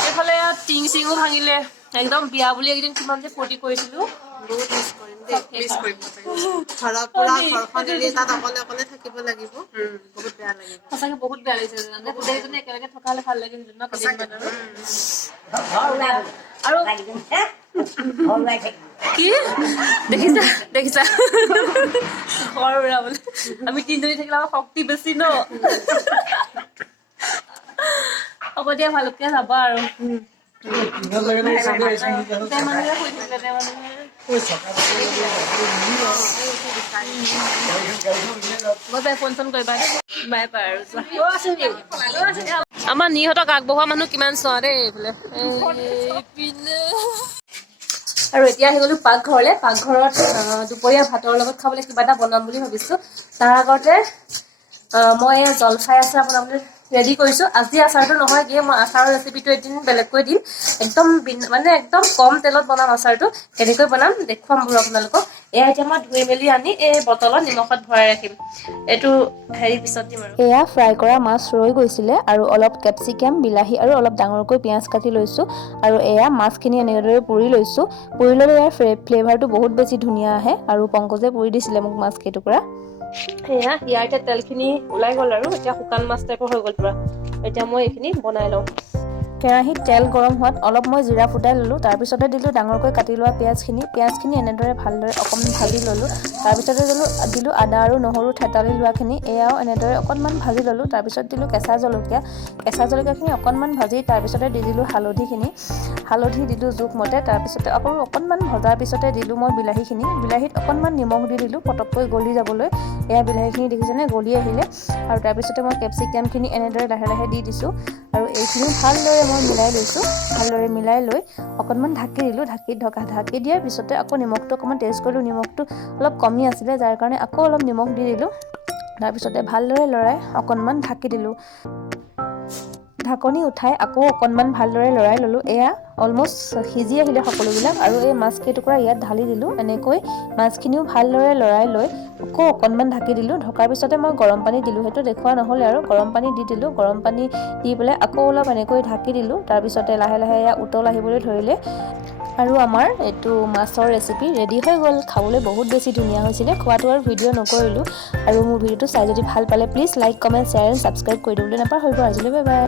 এইফালে টিং চিঙো ভাঙিলে একদম বিয়া বুলি একদিন কিমান যে ফূৰ্তি কৰিছিলো বহুত মিছ কৰিম দেই মিছ কৰিম ঘৰৰ পৰা ঘৰখন এৰি তাত অকলে অকলে থাকিব লাগিব বহুত বেয়া লাগিব সঁচাকে বহুত বেয়া লাগিছে গোটেইজনে একেলগে থকা হ'লে ভাল লাগিছিল ন কেইদিনমান আৰু কি দেখিছা দেখিছা ঘৰ উৰাবলৈ আমি তিনিজনী থাকিলে আমাৰ শক্তি বেছি ন হ'ব দিয়া ভালকে যাবা আৰু ফোন চোন কৰিবা বাই বাই আৰু আমাৰ নিহঁতক আগবঢ়োৱা মানুহ কিমান চোৱা দেই এইফালে আৰু এতিয়া আহি গলো পাকঘৰলে পাকঘৰত দুপৰীয়া ভাতৰ লগত খাবলৈ কিবা এটা বনাম বুলি ভাবিছো তাৰ আগতে মই জলফাই আচাৰ বনাবলৈ ৰেডি কৰিছো আজি আচাৰটো নহয় কি মই আচাৰৰ ৰেচিপিটো এদিন বেলেগকৈ দিম একদম মানে একদম কম তেলত বনাম আচাৰটো কেনেকৈ বনাম দেখুৱাম বোলো আপোনালোকক এয়া এতিয়া মই ধুই মেলি আনি এই বটলত নিমখত ভৰাই ৰাখিম এইটো হেৰি পিছত দিম আৰু এয়া ফ্ৰাই কৰা মাছ ৰৈ গৈছিলে আৰু অলপ কেপচিকাম বিলাহী আৰু অলপ ডাঙৰকৈ পিঁয়াজ কাটি লৈছোঁ আৰু এয়া মাছখিনি এনেদৰে পুৰি লৈছোঁ পুৰি ল'লে ইয়াৰ ফ্লেভাৰটো বহুত বেছি ধুনীয়া আহে আৰু পংকজে পুৰি দিছিলে মোক মাছ কেইটুকুৰা এয়া ইয়াৰ এতিয়া তেলখিনি ওলাই গ'ল আৰু এতিয়া শুকান মাছ টাইপৰ হৈ গ'ল পুৰা এতিয়া মই এইখিনি বনাই লওঁ কেৰাহীত তেল গৰম হোৱাত অলপ মই জিৰা ফুটাই ল'লোঁ তাৰপিছতে দিলোঁ ডাঙৰকৈ কাটি লোৱা পিঁয়াজখিনি এনেদৰে ভালদৰে অকণমান ভাজি ল'লোঁ তাৰপিছতে দিলোঁ আদা আৰু নহৰু থেতালি লোৱাখিনি এয়াও এনেদৰে অকণমান ভাজি ল'লোঁ তাৰপিছত দিলোঁ কেঁচা জলকীয়াখিনি অকণমান ভাজি তাৰপিছতে দি দিলোঁ হালধি দিলোঁ জোখমতে তাৰপিছতে আকৌ অকণমান ভজাৰ পিছতে দিলোঁ মই বিলাহীত অকণমান নিমখ দি দিলোঁ পটককৈ গলি যাবলৈ এয়া বিলাহীখিনি দেখিছেনে গলি আহিলে আৰু তাৰপিছতে মই কেপচিকামখিনি এনেদৰে লাহে লাহে দি দিছোঁ আৰু এইখিনি ভালদৰে মই মিলাই লৈ অকণমান ঢাকি দিলোঁ ঢাকি দিয়াৰ পিছতে আকৌ নিমখটো অকণমান টেষ্ট কৰিলোঁ নিমখটো অলপ কমি আছিলে যাৰ কাৰণে আকৌ অলপ নিমখ দি দিলোঁ তাৰপিছতে ভালদৰে লৰাই অকণমান ঢাকি দিলোঁ ঢাকনি উঠাই আকৌ অকণমান ভালদৰে লৰাই ল'লোঁ এয়া অলমষ্ট সিজি আহিলে সকলোবিলাক আৰু এই মাছ কেইটুকুৰা ইয়াত ঢালি দিলোঁ এনেকৈ মাছখিনিও ভালদৰে লৰাই লৈ আকৌ অকণমান ঢাকি দিলোঁ ঢকাৰ পিছতে মই গৰম পানী দিলোঁ সেইটো দেখুওৱা নহ'লে আৰু গৰম পানী দি দিলোঁ গৰম পানী দি পেলাই আকৌ অলপ এনেকৈ ঢাকি দিলোঁ তাৰপিছতে লাহে লাহে এয়া উতল আহিবলৈ ধৰিলে আৰু আমাৰ এইটো মাছৰ ৰেচিপি ৰেডি হৈ গ'ল খাবলৈ বহুত বেছি ধুনীয়া হৈছিলে খোৱাটো আৰু ভিডিঅ' নকৰিলোঁ আৰু মোৰ ভিডিঅ'টো চাই যদি ভাল পালে please like comment share and subscribe কৰি দিবলৈ নাপাহৰিব আজিলৈ বাই বাই